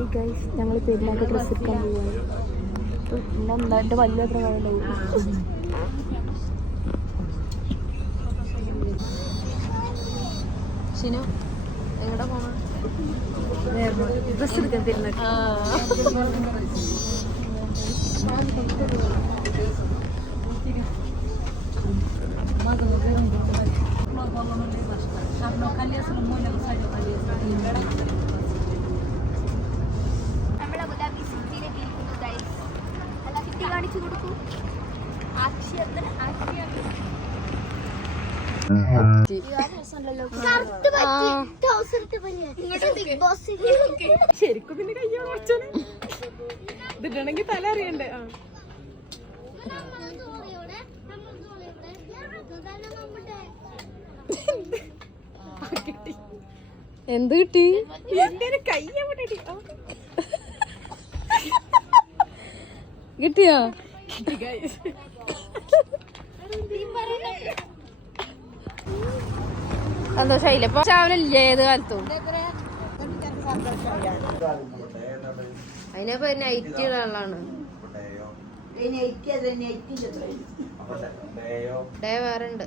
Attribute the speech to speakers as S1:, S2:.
S1: Hi guys ഞങ്ങൾ പെരുന്നാൾക്ക് dress എടുക്കാൻ പോവാണ്. പിന്നെ എന്താ എന്റെ വലിയ അത്ര കാര്യമുണ്ടാവും
S2: ഷിനു എവിടെ പോണ?
S1: ഡ്രസ്സ് എടുക്കാൻ പെരുന്നാൾക്ക്
S3: കാണിച്ചു കൊടുക്കൂ
S1: ശരിക്കും പിന്നെ കയ്യോ കുറച്ചു ഇതിടണമെങ്കിൽ തല അറിയണ്ടേ
S2: എന്ത് കിട്ടി
S1: എന്റെ കൈ
S2: കിട്ടിയോ. സന്തോഷായില്ലേ? ഇപ്പൊ ചാവലില്ലേ ഏത് കാലത്തും? അതിനിപ്പോ നൈറ്റ് ആളാണ്. ഡേ വേറെ ഉണ്ട്